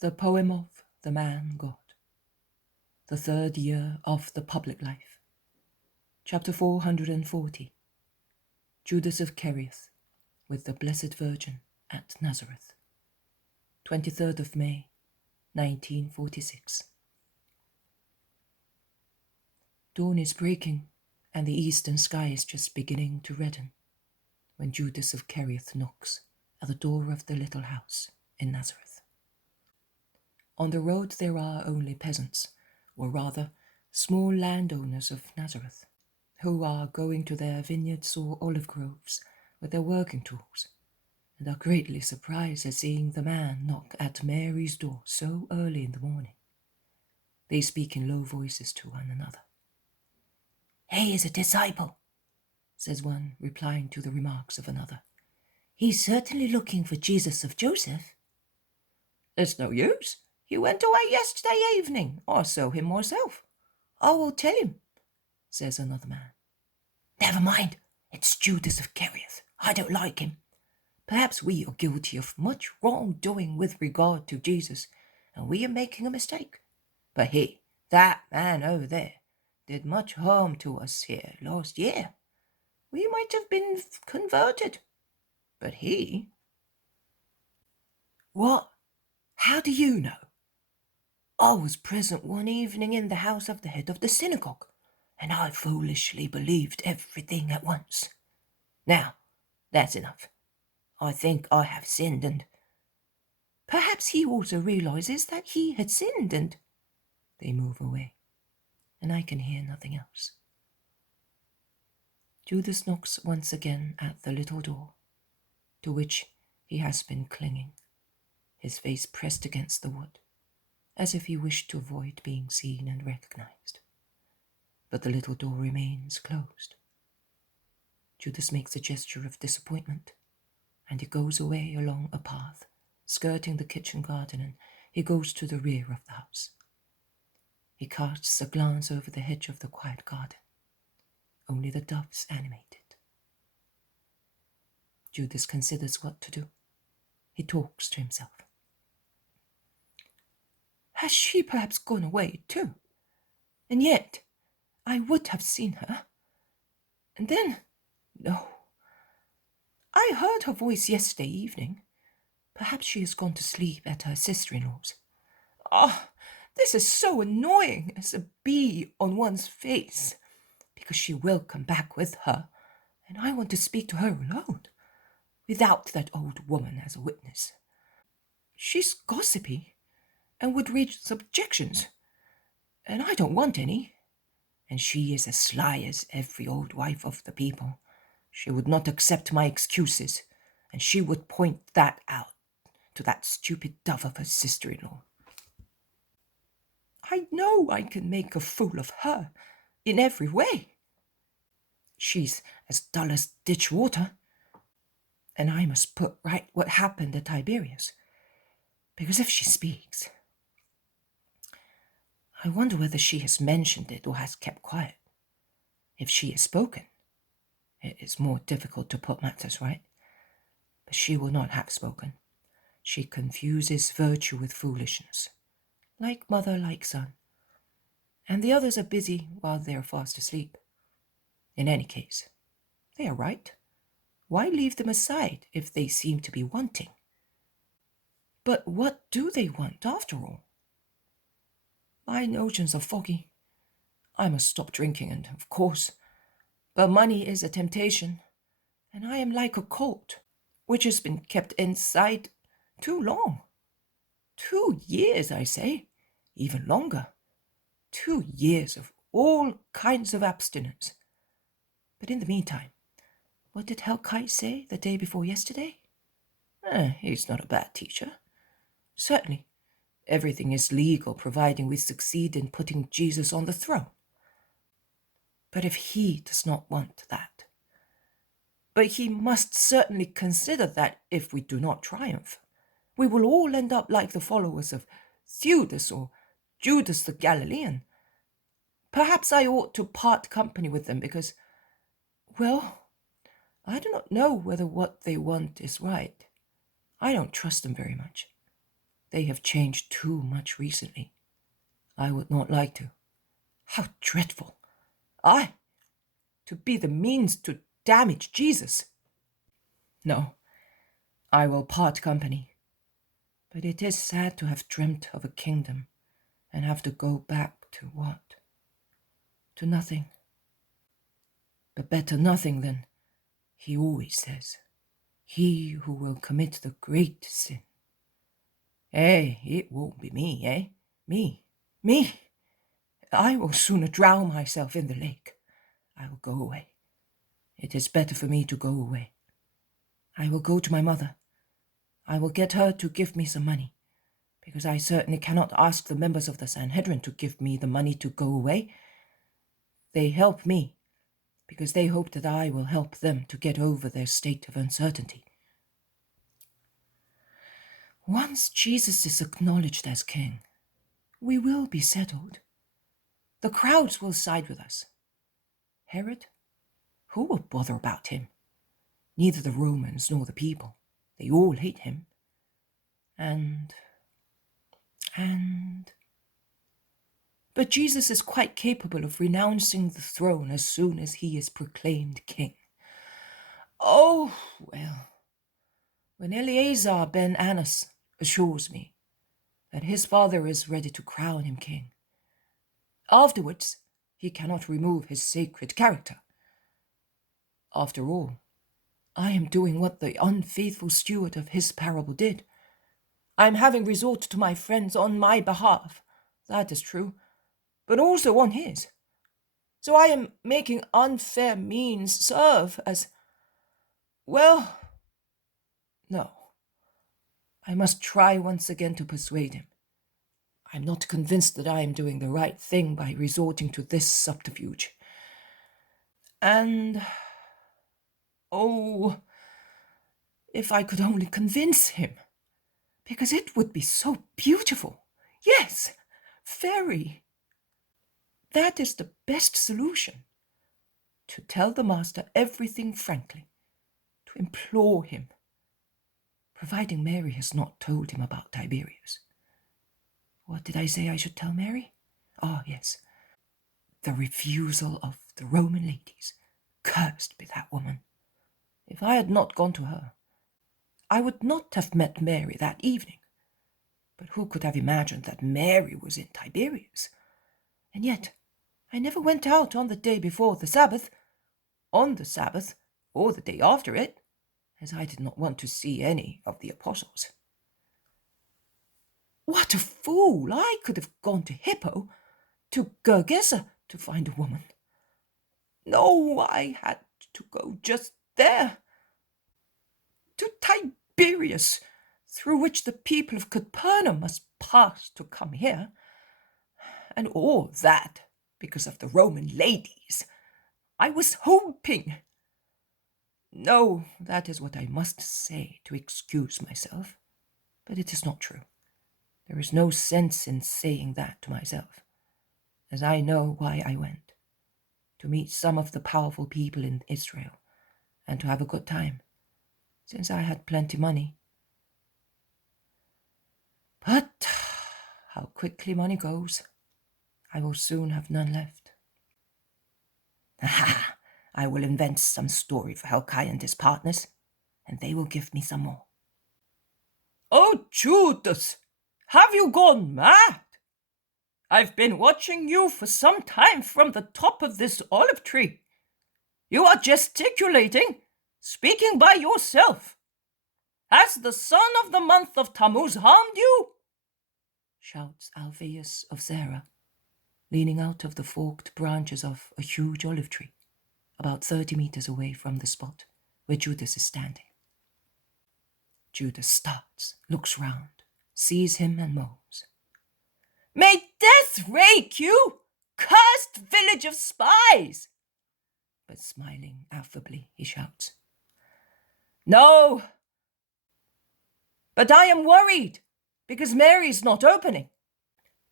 The Poem of the Man God. The Third Year of the Public Life. Chapter 440. Judas of Kerioth with the Blessed Virgin at Nazareth. 23rd of May, 1946. Dawn is breaking, and the eastern sky is just beginning to redden, when Judas of Kerioth knocks at the door of the little house in Nazareth. On the road there are only peasants, or rather small landowners of Nazareth, who are going to their vineyards or olive groves with their working tools, and are greatly surprised at seeing the man knock at Mary's door so early in the morning. They speak in low voices to one another. "He is a disciple," says one, replying to the remarks of another. "He's certainly looking for Jesus of Joseph." "It's no use. He went away yesterday evening. I saw him myself. I will tell him," says another man. "Never mind. It's Judas of Kerioth. I don't like him. Perhaps we are guilty of much wrongdoing with regard to Jesus, and we are making a mistake. But that man over there, did much harm to us here last year. We might have been converted. But he..." "What? How do you know?" "I was present one evening in the house of the head of the synagogue, and I foolishly believed everything at once. Now, that's enough. I think I have sinned, and..." "Perhaps he also realizes that he had sinned, and..." They move away, and I can hear nothing else. Judas knocks once again at the little door, to which he has been clinging, his face pressed against the wood, as if he wished to avoid being seen and recognized. But the little door remains closed. Judas makes a gesture of disappointment, and he goes away along a path, skirting the kitchen garden, and he goes to the rear of the house. He casts a glance over the hedge of the quiet garden. Only the doves animate it. Judas considers what to do. He talks to himself. Has she perhaps gone away too? And yet, I would have seen her. And then, no. I heard her voice yesterday evening. Perhaps she has gone to sleep at her sister-in-law's. This is so annoying as a bee on one's face, because she will come back with her, and I want to speak to her alone, without that old woman as a witness. She's gossipy, and would raise objections, and I don't want any. And she is as sly as every old wife of the people. She would not accept my excuses, and she would point that out to that stupid dove of a sister-in-law. I know I can make a fool of her in every way. She's as dull as ditch water, and I must put right what happened at Tiberias, because if she speaks... I wonder whether she has mentioned it or has kept quiet. If she has spoken, it is more difficult to put matters right. But she will not have spoken. She confuses virtue with foolishness, like mother, like son. And the others are busy while they are fast asleep. In any case, they are right. Why leave them aside if they seem to be wanting? But what do they want after all? My notions are foggy. I must stop drinking, and of course, but money is a temptation, and I am like a colt, which has been kept inside too long. 2 years, I say, even longer. 2 years of all kinds of abstinence. But in the meantime, what did Helkai say the day before yesterday? He's not a bad teacher. Certainly, everything is legal, providing we succeed in putting Jesus on the throne. But if he does not want that, but he must certainly consider that if we do not triumph, we will all end up like the followers of Judas or Judas the Galilean. Perhaps I ought to part company with them because, well, I do not know whether what they want is right. I don't trust them very much. They have changed too much recently. I would not like to. How dreadful! To be the means to damage Jesus. No, I will part company. But it is sad to have dreamt of a kingdom and have to go back to what? To nothing. But better nothing than, he always says, he who will commit the great sin. It won't be me, Me! I will sooner drown myself in the lake. I will go away. It is better for me to go away. I will go to my mother. I will get her to give me some money, because I certainly cannot ask the members of the Sanhedrin to give me the money to go away. They help me, because they hope that I will help them to get over their state of uncertainty. Once Jesus is acknowledged as king, we will be settled. The crowds will side with us. Herod? Who will bother about him? Neither the Romans nor the people. They all hate him. But Jesus is quite capable of renouncing the throne as soon as he is proclaimed king. Oh, well, when Eleazar ben Annas assures me that his father is ready to crown him king, afterwards he cannot remove his sacred character. After all, I am doing what the unfaithful steward of his parable did. I am having resort to my friends on my behalf, that is true, but also on his. So I am making unfair means serve as, well, no. I must try once again to persuade him. I am not convinced that I am doing the right thing by resorting to this subterfuge. And, oh, if I could only convince him, because it would be so beautiful. Yes, very. That is the best solution. To tell the master everything frankly, to implore him, providing Mary has not told him about Tiberius. What did I say I should tell Mary? Ah, yes. The refusal of the Roman ladies. Cursed be that woman. If I had not gone to her, I would not have met Mary that evening. But who could have imagined that Mary was in Tiberius? And yet, I never went out on the day before the Sabbath, on the Sabbath, or the day after it, as I did not want to see any of the apostles. What a fool! I could have gone to Hippo, to Gergesa, to find a woman. No, I had to go just there, to Tiberius, through which the people of Capernaum must pass to come here. And all that because of the Roman ladies. I was hoping. No, that is what I must say to excuse myself, but it is not true. There is no sense in saying that to myself, as I know why I went, to meet some of the powerful people in Israel, and to have a good time, since I had plenty money. But how quickly money goes. I will soon have none left. Ha! I will invent some story for Helkai and his partners, and they will give me some more. Oh, Judas! Have you gone mad? I've been watching you for some time from the top of this olive tree. You are gesticulating, speaking by yourself. Has the son of the month of Tammuz harmed you? Shouts Alpheus of Zerah, leaning out of the forked branches of a huge olive tree, about 30 meters away from the spot where Judas is standing. Judas starts, looks round, sees him and moans. May death rake you, cursed village of spies! But smiling affably, he shouts, No, but I am worried because Mary's not opening.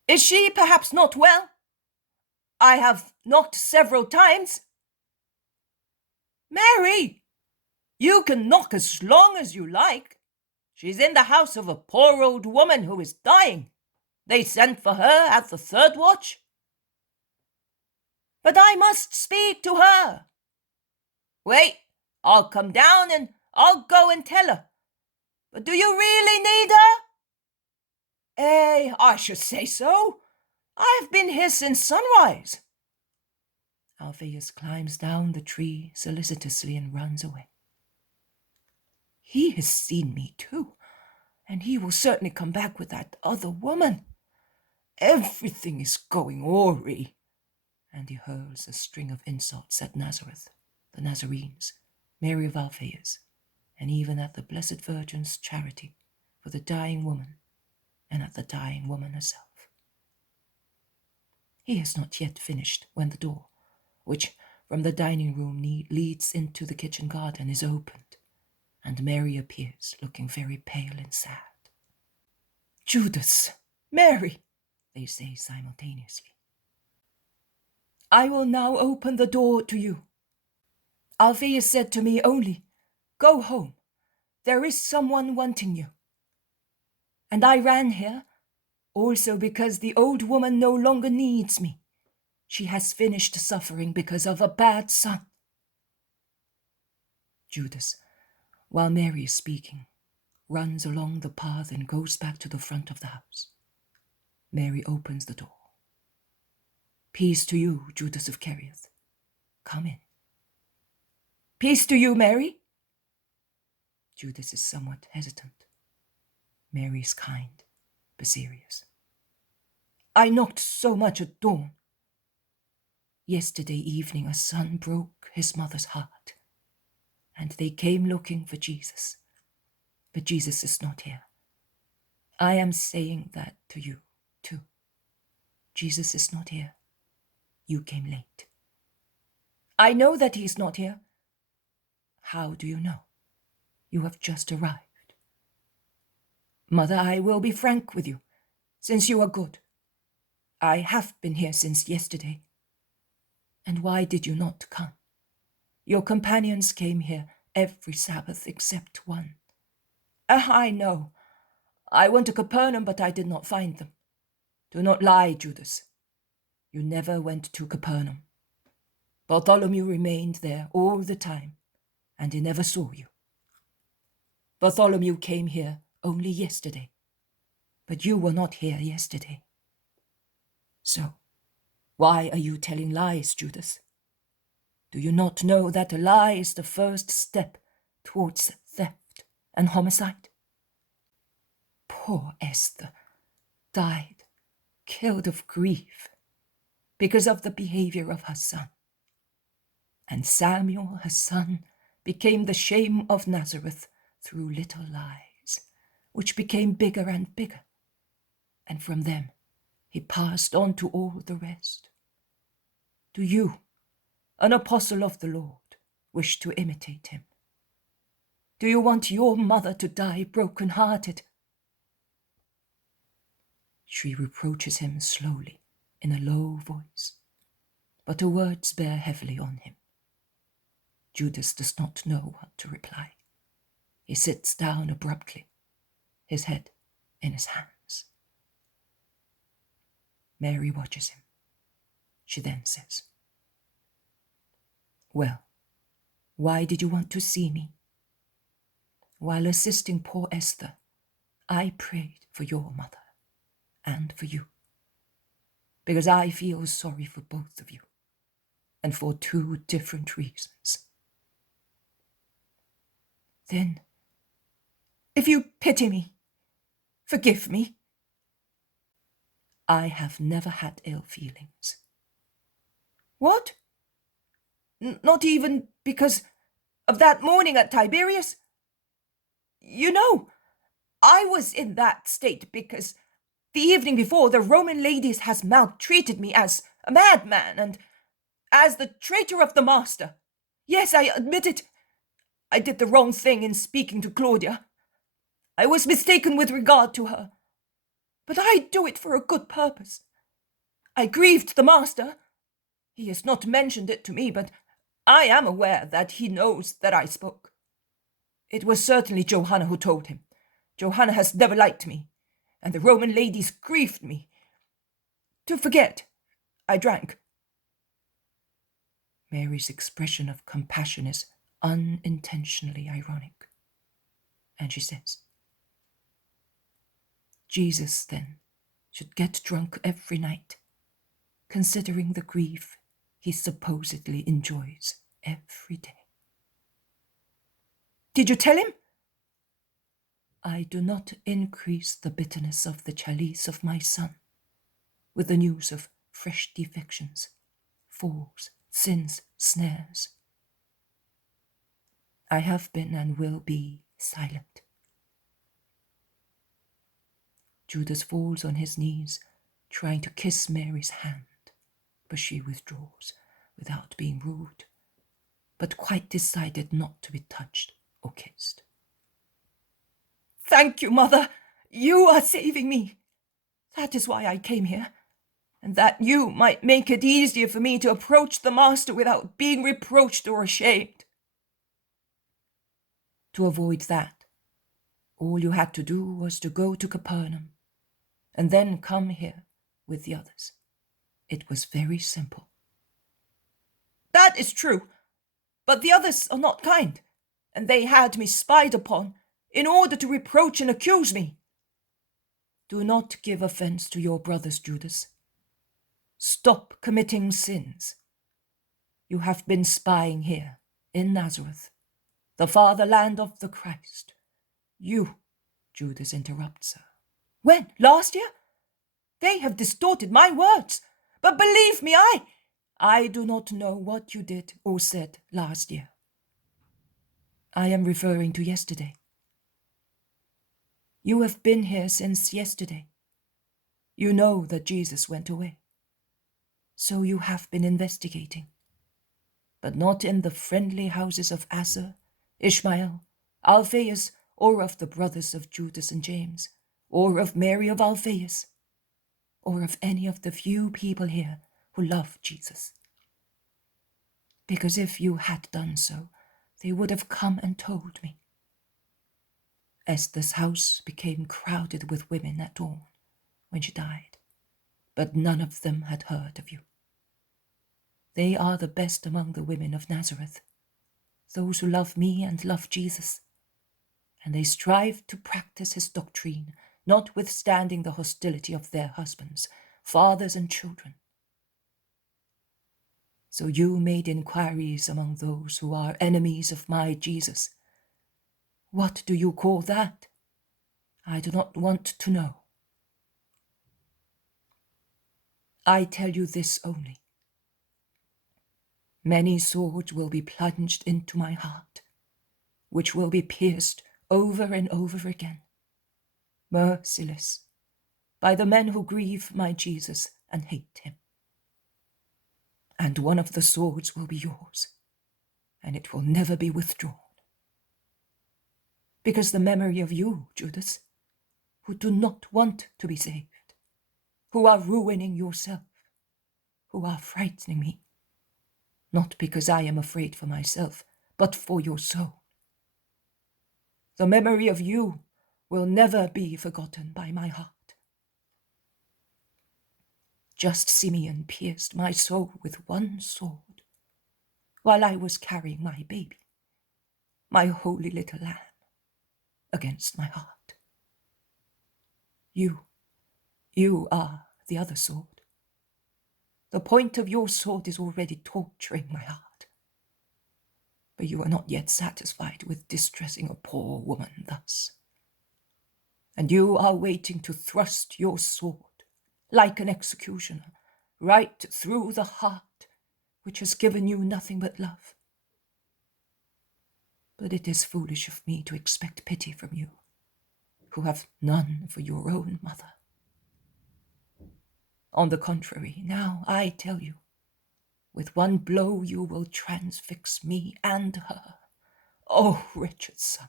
Is she perhaps not well? I have knocked several times. Mary, you can knock as long as you like. She's in the house of a poor old woman who is dying. They sent for her at the third watch. But I must speak to her. Wait, I'll come down and I'll go and tell her. But do you really need her? I should say so. I've been here since sunrise. Alpheus climbs down the tree solicitously and runs away. He has seen me too, and he will certainly come back with that other woman. Everything is going awry. And he hurls a string of insults at Nazareth, the Nazarenes, Mary of Alpheus, and even at the Blessed Virgin's charity for the dying woman, and at the dying woman herself. He has not yet finished when the door, which from the dining room leads into the kitchen garden, is opened, and Mary appears, looking very pale and sad. "Judas, Mary," they say simultaneously. "I will now open the door to you. Alpheus said to me only, 'Go home. There is someone wanting you.' And I ran here, also because the old woman no longer needs me. She has finished suffering because of a bad son." Judas, while Mary is speaking, runs along the path and goes back to the front of the house. Mary opens the door. "Peace to you, Judas of Kerioth. Come in." "Peace to you, Mary." Judas is somewhat hesitant. Mary is kind, but serious. "I not so much at dawn. Yesterday evening a son broke his mother's heart, and they came looking for Jesus. But Jesus is not here. I am saying that to you, too. Jesus is not here. You came late." "I know that he is not here." "How do you know? You have just arrived." "Mother, I will be frank with you, since you are good. I have been here since yesterday. And why did you not come? Your companions came here every Sabbath except one." I know. I went to Capernaum, but I did not find them." "Do not lie, Judas. You never went to Capernaum. Bartholomew remained there all the time, and he never saw you. Bartholomew came here only yesterday, but you were not here yesterday. So, why are you telling lies, Judas? Do you not know that a lie is the first step towards theft and homicide? Poor Esther died, killed of grief, because of the behavior of her son. And Samuel, her son, became the shame of Nazareth through little lies, which became bigger and bigger. And from them he passed on to all the rest. Do you, an apostle of the Lord, wish to imitate him? Do you want your mother to die broken-hearted?" She reproaches him slowly, in a low voice, but her words bear heavily on him. Judas does not know what to reply. He sits down abruptly, his head in his hands. Mary watches him. She then says, "Well, why did you want to see me?" "While assisting poor Esther, I prayed for your mother and for you, because I feel sorry for both of you, and for two different reasons." "Then, if you pity me, forgive me." "I have never had ill feelings." "What? Not even because of that morning at Tiberias? You know, I was in that state because the evening before the Roman ladies has maltreated me as a madman and as the traitor of the master. Yes, I admit it. I did the wrong thing in speaking to Claudia. I was mistaken with regard to her. But I do it for a good purpose. I grieved the master. He has not mentioned it to me, but I am aware that he knows that I spoke. It was certainly Johanna who told him, Johanna has never liked me, and the Roman ladies grieved me. To forget, I drank." Mary's expression of compassion is unintentionally ironic, and she says, "Jesus, then, should get drunk every night, considering the grief he supposedly enjoys every day." "Did you tell him?" "I do not increase the bitterness of the chalice of my son with the news of fresh defections, falls, sins, snares. I have been and will be silent." Judas falls on his knees, trying to kiss Mary's hand, but she withdraws without being rude, but quite decided not to be touched or kissed. "Thank you, Mother. You are saving me. That is why I came here, and that you might make it easier for me to approach the Master without being reproached or ashamed." To avoid that, all you had to do was to go to Capernaum, and then come here with the others. It was very simple. "That is true, but the others are not kind, and they had me spied upon in order to reproach and accuse me." "Do not give offense to your brothers, Judas. Stop committing sins. You have been spying here, in Nazareth, the fatherland of the Christ. You," Judas interrupts her. "When? Last year? They have distorted my words. But believe me, I do not know what you did or said last year. I am referring to yesterday. You have been here since yesterday. You know that Jesus went away. So you have been investigating, but not in the friendly houses of Asa, Ishmael, Alpheus, or of the brothers of Judas and James, or of Mary of Alpheus, or of any of the few people here who love Jesus. Because if you had done so, they would have come and told me." Esther's house became crowded with women at dawn when she died, but none of them had heard of you. They are the best among the women of Nazareth, those who love me and love Jesus, and they strive to practice his doctrine, notwithstanding the hostility of their husbands, fathers, and children. So you made inquiries among those who are enemies of my Jesus. What do you call that? I do not want to know. I tell you this only. Many swords will be plunged into my heart, which will be pierced over and over again, merciless, by the men who grieve my Jesus and hate him. And one of the swords will be yours, and it will never be withdrawn. Because the memory of you, Judas, who do not want to be saved, who are ruining yourself, who are frightening me, not because I am afraid for myself, but for your soul. The memory of you will never be forgotten by my heart. Just Simeon pierced my soul with one sword, while I was carrying my baby, my holy little lamb, against my heart. You are the other sword. The point of your sword is already torturing my heart. But you are not yet satisfied with distressing a poor woman thus. And you are waiting to thrust your sword, like an executioner, right through the heart which has given you nothing but love. But it is foolish of me to expect pity from you, who have none for your own mother. On the contrary, now I tell you, with one blow you will transfix me and her, O wretched son,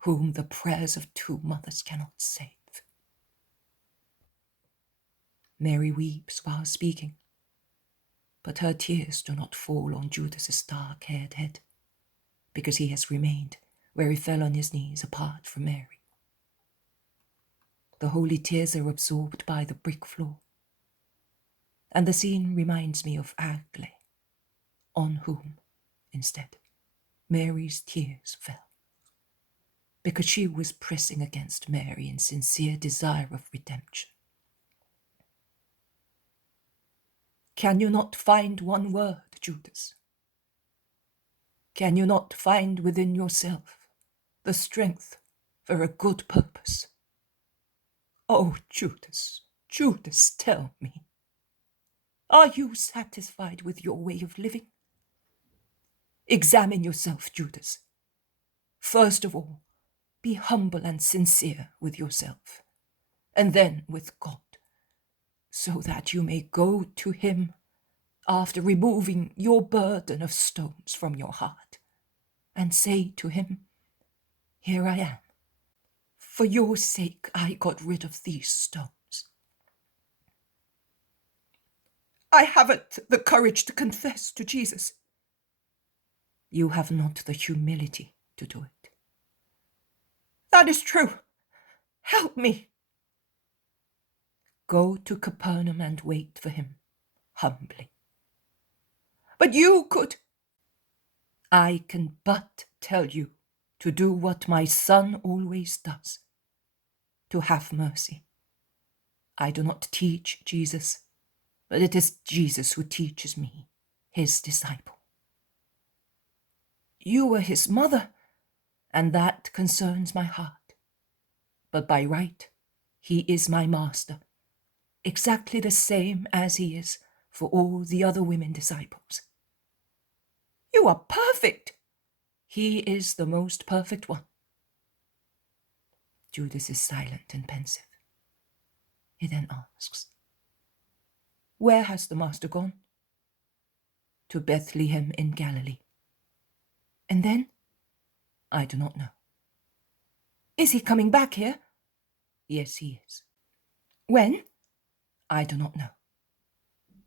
whom the prayers of two mothers cannot save. Mary weeps while speaking, but her tears do not fall on Judas's dark-haired head, because he has remained where he fell on his knees apart from Mary. the holy tears are absorbed by the brick floor. And the scene reminds me of Aglae, on whom, instead, Mary's tears fell, because she was pressing against Mary in sincere desire of redemption. Can you not find one word, Judas? Can you not find within yourself the strength for a good purpose? Oh, Judas, Judas, tell me, are you satisfied with your way of living? Examine yourself, Judas. First of all, be humble and sincere with yourself, and then with God, so that you may go to him after removing your burden of stones from your heart, and say to him, here I am. For your sake I got rid of these stones. I haven't the courage to confess to Jesus. You have not the humility to do it. That is true. Help me. Go to Capernaum and wait for him, humbly. But you could. I can but tell you to do what my son always does, to have mercy. I do not teach Jesus, but it is Jesus who teaches me, his disciple. You were his mother, and that concerns my heart. But by right, he is my master, exactly the same as he is for all the other women disciples. You are perfect. He is the most perfect one. Judas is silent and pensive. He then asks, where has the master gone? To Bethlehem in Galilee. And then? I do not know. Is he coming back here? Yes, he is. When? I do not know.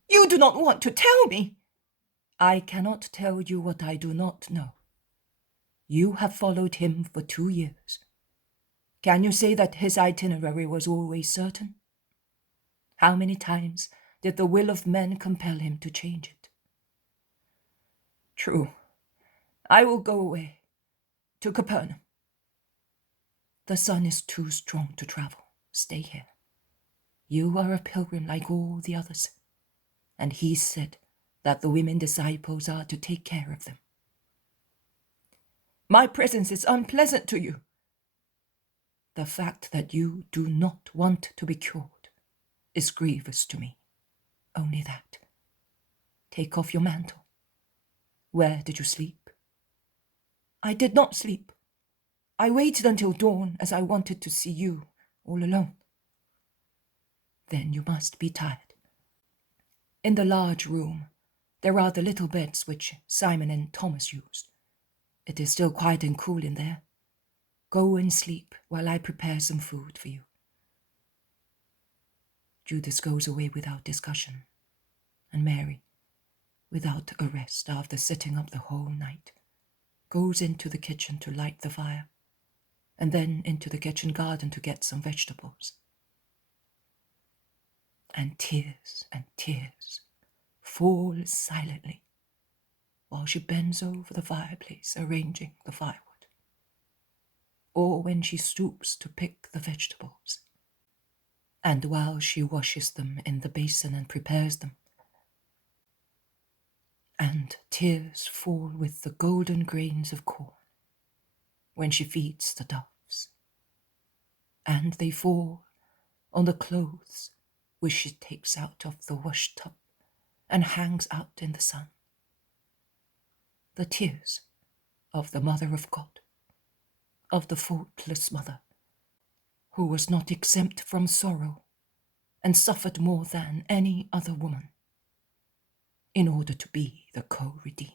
You do not want to tell me. I cannot tell you what I do not know. You have followed him for 2 years. Can you say that his itinerary was always certain? How many times did the will of men compel him to change it? True. I will go away to Capernaum. The sun is too strong to travel. Stay here. You are a pilgrim like all the others. And he said that the women disciples are to take care of them. My presence is unpleasant to you. The fact that you do not want to be cured is grievous to me. Only that. Take off your mantle. Where did you sleep? I did not sleep. I waited until dawn as I wanted to see you all alone. Then you must be tired. In the large room, there are the little beds which Simon and Thomas used. It is still quiet and cool in there. Go and sleep while I prepare some food for you. Judas goes away without discussion, and Mary, without a rest after sitting up the whole night, goes into the kitchen to light the fire, and then into the kitchen garden to get some vegetables. And tears fall silently while she bends over the fireplace arranging the firewood, or when she stoops to pick the vegetables, and while she washes them in the basin and prepares them. And tears fall with the golden grains of corn when she feeds the doves, and they fall on the clothes which she takes out of the wash tub and hangs out in the sun. The tears of the Mother of God, of the faultless mother, who was not exempt from sorrow and suffered more than any other woman in order to be the co-redeemed.